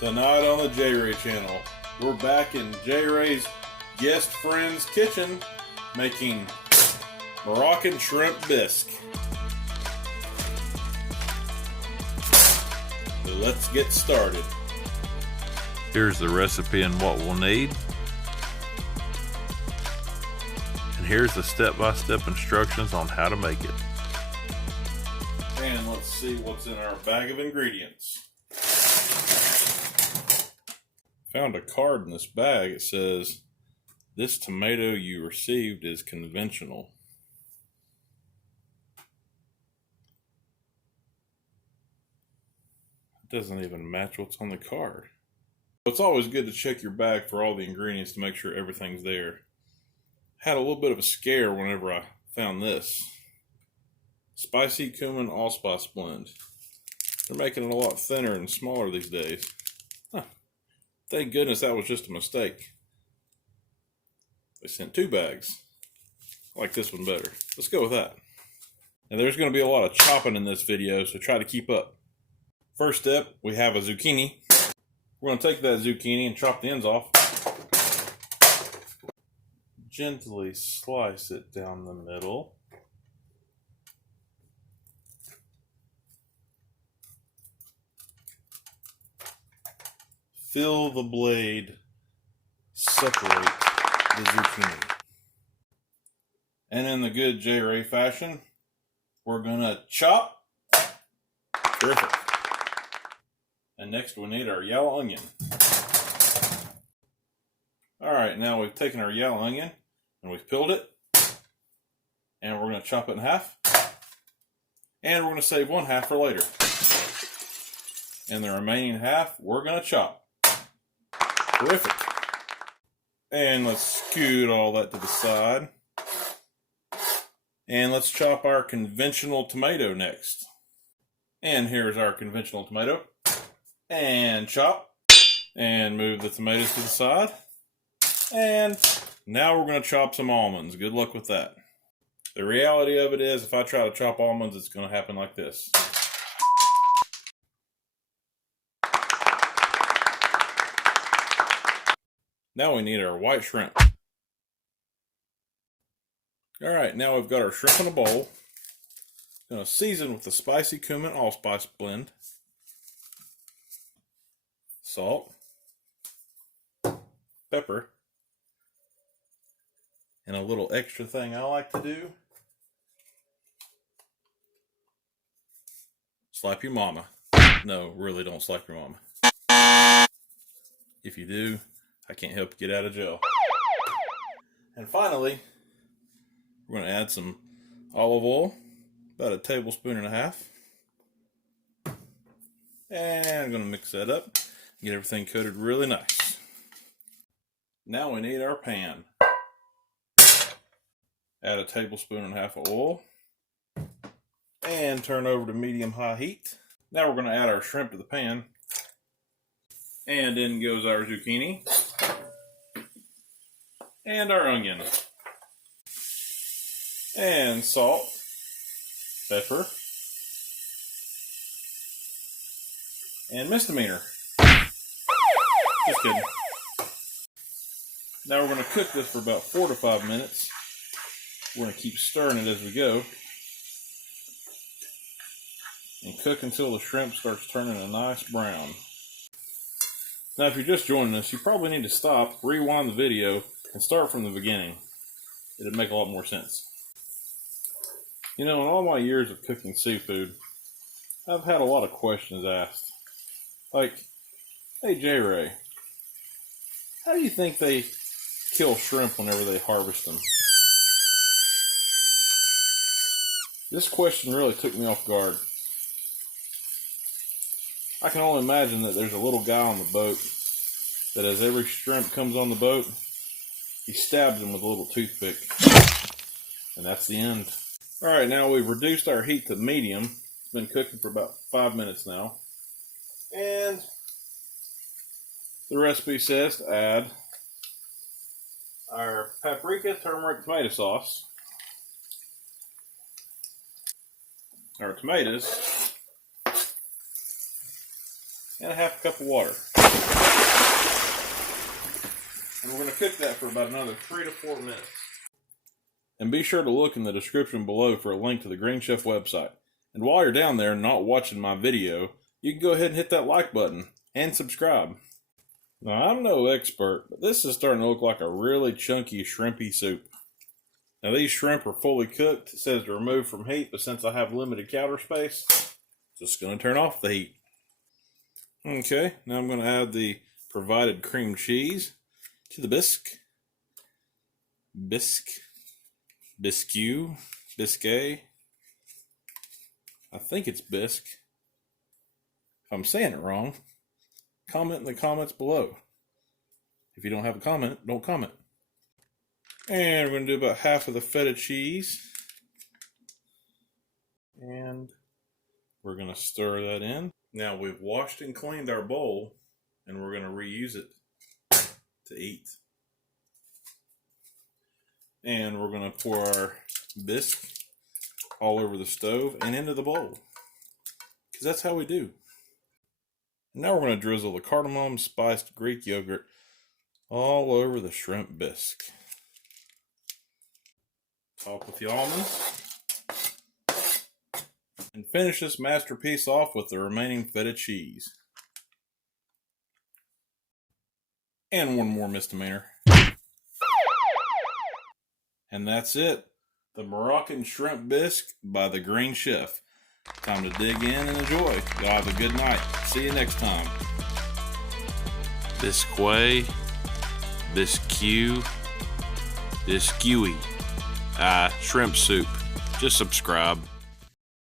Tonight on the J Ray channel, we're back in J Ray's guest friend's kitchen making Moroccan shrimp bisque. So let's get started. Here's the recipe and what we'll need. And here's the step-by-step instructions on how to make it. And let's see what's in our bag of ingredients. Found a card in this bag. It says, "This tomato you received is conventional." It doesn't even match what's on the card. It's always good to check your bag for all the ingredients to make sure everything's there. Had a little bit of a scare whenever I found this. Spicy cumin allspice blend. They're making it a lot thinner and smaller these days. Huh. Thank goodness that was just a mistake. They sent 2 bags. I like this one better. Let's go with that. And there's going to be a lot of chopping in this video, so try to keep up. First step, we have a zucchini. We're going to take that zucchini and chop the ends off. Gently slice it down the middle. Feel the blade separate the zucchini. And in the good J Ray fashion, we're gonna chop. Terrific. And next we need our yellow onion. Alright, now we've taken our yellow onion and we've peeled it. And we're gonna chop it in half. And we're gonna save one half for later. And the remaining half we're gonna chop. Terrific. And let's scoot all that to the side. And let's chop our conventional tomato next. And here's our conventional tomato. And chop. And move the tomatoes to the side. And now we're going to chop some almonds. Good luck with that. The reality of it is, if I try to chop almonds, it's going to happen like this. Now we need our white shrimp. Alright, now we've got our shrimp in a bowl. Going to season with the spicy cumin allspice blend. Salt. Pepper. And a little extra thing I like to do. Slap your mama. No, really don't slap your mama. If you do, I can't help you get out of jail. And finally, we're going to add some olive oil, about 1.5 tablespoons. And I'm going to mix that up, get everything coated really nice. Now we need our pan. Add 1.5 tablespoons of oil, and turn over to medium-high heat. Now we're going to add our shrimp to the pan. And in goes our zucchini. And our onion. And salt. Pepper. And misdemeanor. Just kidding. Now we're going to cook this for about 4 to 5 minutes. We're going to keep stirring it as we go. And cook until the shrimp starts turning a nice brown. Now, if you're just joining us, you probably need to stop, rewind the video, and start from the beginning. It'd make a lot more sense. You know, in all my years of cooking seafood, I've had a lot of questions asked. Like, hey J Ray, how do you think they kill shrimp whenever they harvest them? This question really took me off guard. I can only imagine that there's a little guy on the boat that as every shrimp comes on the boat, he stabs him with a little toothpick. And that's the end. Alright, now we've reduced our heat to medium. It's been cooking for about 5 minutes now. And the recipe says to add our paprika turmeric tomato sauce, our tomatoes, and a half a cup of water. And we're going to cook that for about another 3 to 4 minutes. And be sure to look in the description below for a link to the Green Chef website. And while you're down there not watching my video, you can go ahead and hit that like button and subscribe. Now, I'm no expert, but this is starting to look like a really chunky shrimpy soup. Now, these shrimp are fully cooked. It says to remove from heat, but since I have limited counter space, just going to turn off the heat. Okay, now I'm going to add the provided cream cheese to the bisque. Bisque. Bisque. I think it's bisque. If I'm saying it wrong, comment in the comments below. If you don't have a comment, don't comment. And we're going to do about half of the feta cheese. And we're going to stir that in. Now we've washed and cleaned our bowl, and we're going to reuse it to eat. And we're going to pour our bisque all over the stove and into the bowl, because that's how we do. Now we're going to drizzle the cardamom spiced Greek yogurt all over the shrimp bisque. Top with the almonds. And finish this masterpiece off with the remaining feta cheese. And one more misdemeanor. And that's it. The Moroccan shrimp bisque by the Green Chef. Time to dig in and enjoy. Y'all have a good night. See you next time. Bisque, bisque, biscuit, shrimp soup. Just subscribe.